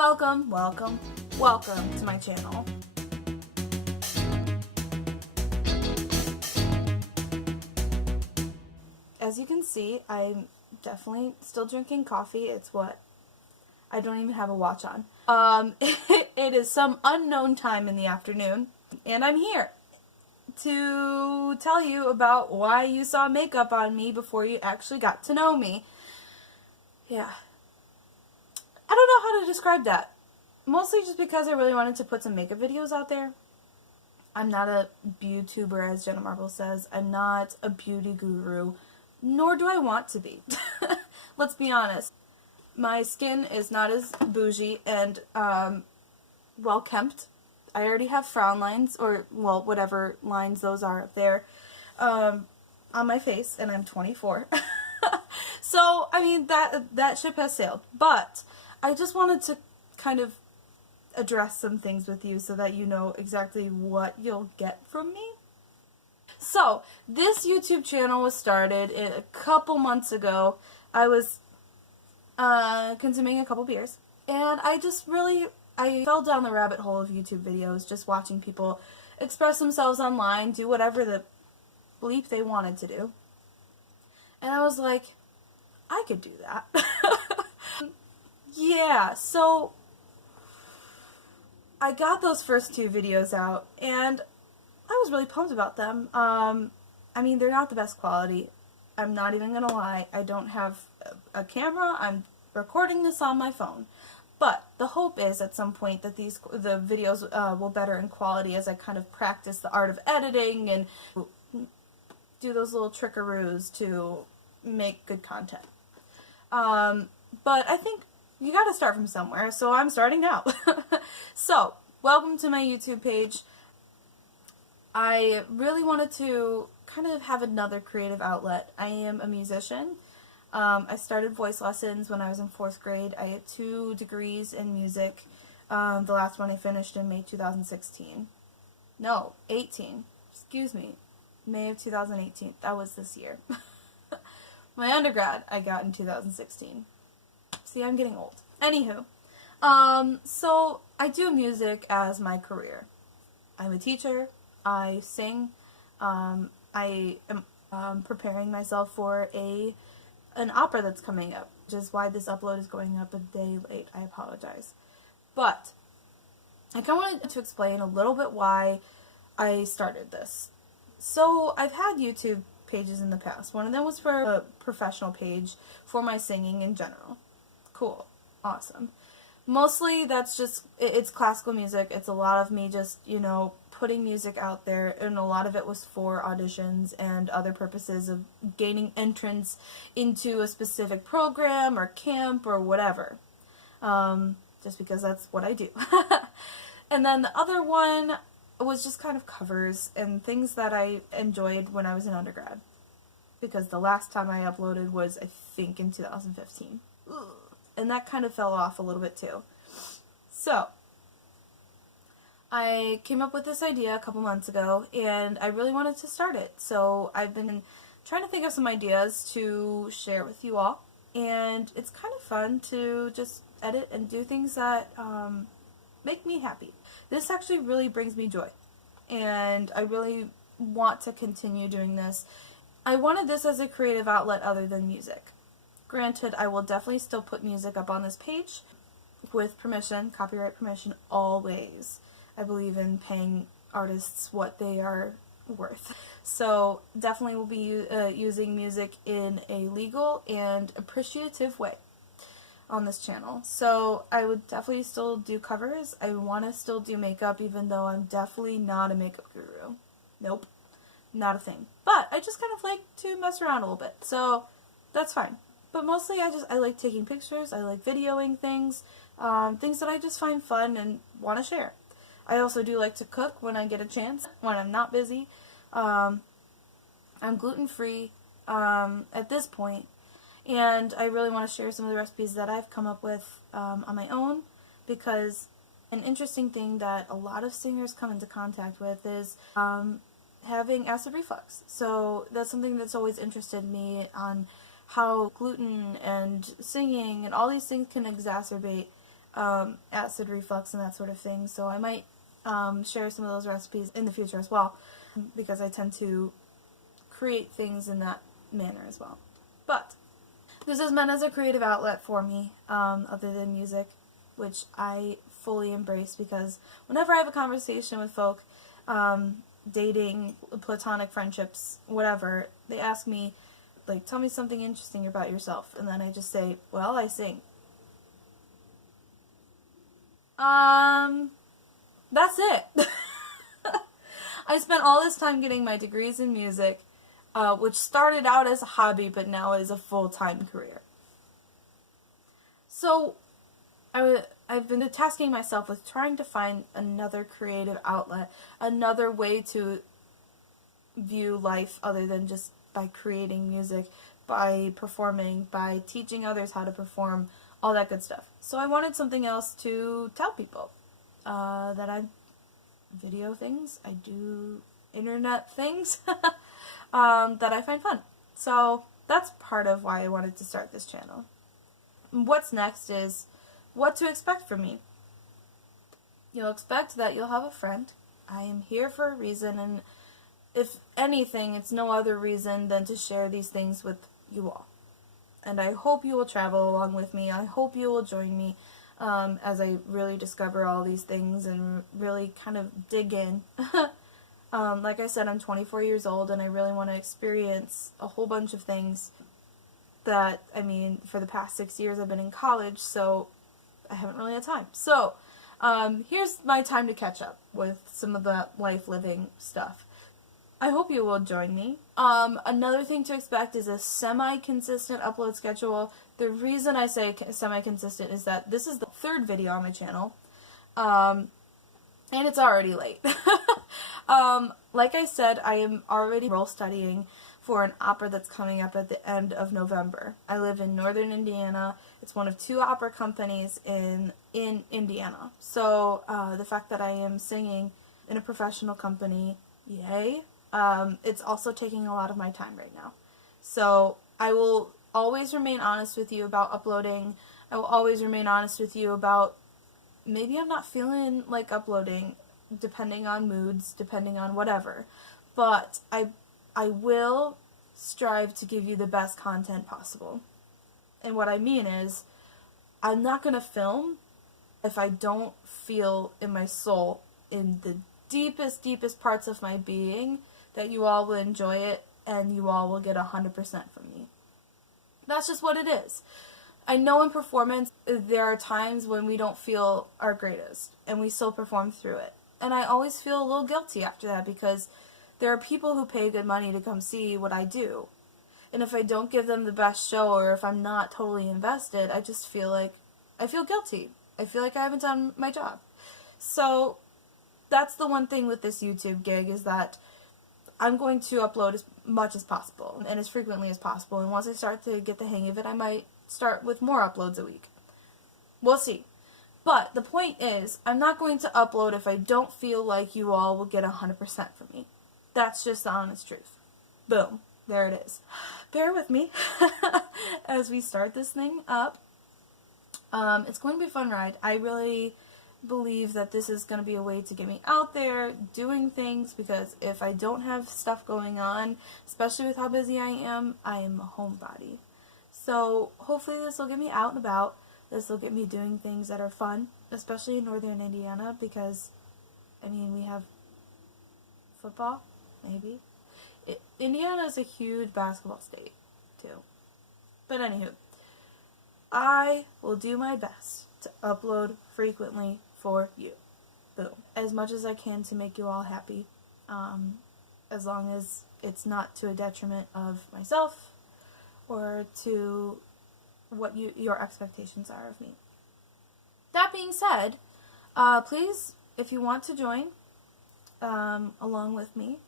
Welcome, welcome, welcome to my channel. As you can see, I'm definitely still drinking coffee. It's what? I don't even have a watch on. It is some unknown time in the afternoon, and I'm here to tell you about why you saw makeup on me before you actually got to know me. Yeah. I don't know how to describe that. Mostly just because I really wanted to put some makeup videos out there. I'm not a beautuber, as Jenna Marble says. I'm not a beauty guru, nor do I want to be. Let's be honest. My skin is not as bougie and well kempt. I already have frown lines, or well, whatever lines those are up there, on my face, and I'm 24. So, I mean, that ship has sailed. But I just wanted to kind of address some things with you so that you know exactly what you'll get from me. So, this YouTube channel was started a couple months ago. I was consuming a couple beers, and I fell down the rabbit hole of YouTube videos, just watching people express themselves online, do whatever the bleep they wanted to do. And I was like, I could do that. Yeah, so I got those first two videos out, and I was really pumped about them. I mean, they're not the best quality. I'm not even gonna lie. I don't have a camera. I'm recording this on my phone. But the hope is at some point that the videos will better in quality as I kind of practice the art of editing and do those little trickaroos to make good content. But I think you gotta start from somewhere, so I'm starting now. So, welcome to my YouTube page. I really wanted to kind of have another creative outlet. I am a musician. I started voice lessons when I was in 4th grade. I had 2 degrees in music. The last one I finished in May 2016. No, 18. Excuse me. May of 2018. That was this year. My undergrad I got in 2016. See, I'm getting old. Anywho, so I do music as my career. I'm a teacher. I sing. I am preparing myself for an opera that's coming up, which is why this upload is going up a day late. I apologize. But I kind of wanted to explain a little bit why I started this. So I've had YouTube pages in the past. One of them was for a professional page for my singing in general. Cool. Awesome. Mostly that's just, it's classical music. It's a lot of me just, putting music out there, and a lot of it was for auditions and other purposes of gaining entrance into a specific program or camp or whatever. Just because that's what I do. And then the other one was just kind of covers and things that I enjoyed when I was in undergrad. Because the last time I uploaded was, I think, in 2015. And that kind of fell off a little bit too. So, I came up with this idea a couple months ago, and I really wanted to start it. So I've been trying to think of some ideas to share with you all, and it's kind of fun to just edit and do things that make me happy. This actually really brings me joy, and I really want to continue doing this. I wanted this as a creative outlet other than music. Granted, I will definitely still put music up on this page with permission, copyright permission, always. I believe in paying artists what they are worth. So definitely will be using music in a legal and appreciative way on this channel. So I would definitely still do covers. I want to still do makeup, even though I'm definitely not a makeup guru. Nope. Not a thing. But I just kind of like to mess around a little bit. So that's fine. But mostly I like taking pictures. I like videoing things. Things that I just find fun and want to share. I also do like to cook when I get a chance, when I'm not busy. I'm gluten-free at this point, and I really want to share some of the recipes that I've come up with on my own, because an interesting thing that a lot of singers come into contact with is having acid reflux. So that's something that's always interested me, on how gluten and singing and all these things can exacerbate acid reflux and that sort of thing. So I might share some of those recipes in the future as well, because I tend to create things in that manner as well. But this is meant as a creative outlet for me, other than music, which I fully embrace, because whenever I have a conversation with folk, dating, platonic friendships, whatever, they ask me, like, tell me something interesting about yourself, and then I just say, well, I sing. That's it. I spent all this time getting my degrees in music, which started out as a hobby, but now is a full-time career. So, I've been tasking myself with trying to find another creative outlet, another way to view life other than just by creating music, by performing, by teaching others how to perform, all that good stuff. So I wanted something else to tell people, that I video things, I do internet things, that I find fun. So that's part of why I wanted to start this channel. What's next is what to expect from me. You'll expect that you'll have a friend. I am here for a reason, and if anything, it's no other reason than to share these things with you all. And I hope you will travel along with me. I hope you will join me as I really discover all these things and really kind of dig in. Like I said, I'm 24 years old, and I really want to experience a whole bunch of things that, I mean, for the past 6 years I've been in college, so I haven't really had time. So, here's my time to catch up with some of the life-living stuff. I hope you will join me. Another thing to expect is a semi-consistent upload schedule. The reason I say semi-consistent is that this is the third video on my channel, and it's already late. Like I said, I am already role studying for an opera that's coming up at the end of November. I live in northern Indiana. It's one of 2 opera companies in Indiana. So the fact that I am singing in a professional company, yay. It's also taking a lot of my time right now. So I will always remain honest with you about uploading. I will always remain honest with you about maybe I'm not feeling like uploading, depending on moods, depending on whatever. But I will strive to give you the best content possible. And what I mean is, I'm not going to film if I don't feel in my soul, in the deepest, deepest parts of my being, that you all will enjoy it and you all will get 100% from me. That's just what it is. I know in performance there are times when we don't feel our greatest and we still perform through it. And I always feel a little guilty after that, because there are people who pay good money to come see what I do. And if I don't give them the best show, or if I'm not totally invested, I just feel like, I feel guilty. I feel like I haven't done my job. So that's the one thing with this YouTube gig, is that I'm going to upload as much as possible and as frequently as possible. And once I start to get the hang of it, I might start with more uploads a week. We'll see. But the point is, I'm not going to upload if I don't feel like you all will get 100% from me. That's just the honest truth. Boom. There it is. Bear with me as we start this thing up. It's going to be a fun ride. I really believe that this is going to be a way to get me out there doing things, because if I don't have stuff going on, especially with how busy I am a homebody. So hopefully this will get me out and about. This will get me doing things that are fun, especially in northern Indiana, because, I mean, we have football, maybe. Indiana is a huge basketball state, too. But anywho, I will do my best to upload frequently for you. Boom. As much as I can to make you all happy, as long as it's not to a detriment of myself or to what your expectations are of me. That being said, please, if you want to join along with me,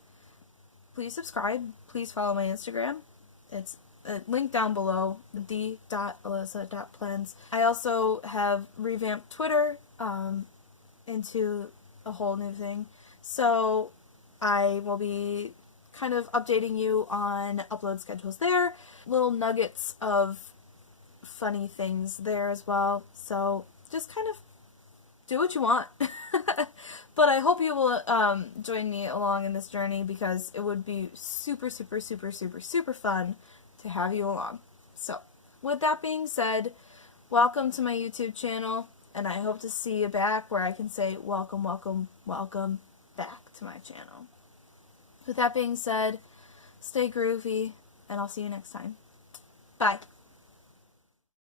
please subscribe. Please follow my Instagram. It's link down below, the.alissa.plenz. I also have revamped Twitter into a whole new thing. So I will be kind of updating you on upload schedules there. Little nuggets of funny things there as well. So just kind of do what you want. But I hope you will join me along in this journey, because it would be super, super, super, super, super fun to have you along. So, with that being said, welcome to my YouTube channel, and I hope to see you back where I can say welcome, welcome, welcome back to my channel. With that being said, stay groovy, and I'll see you next time. Bye.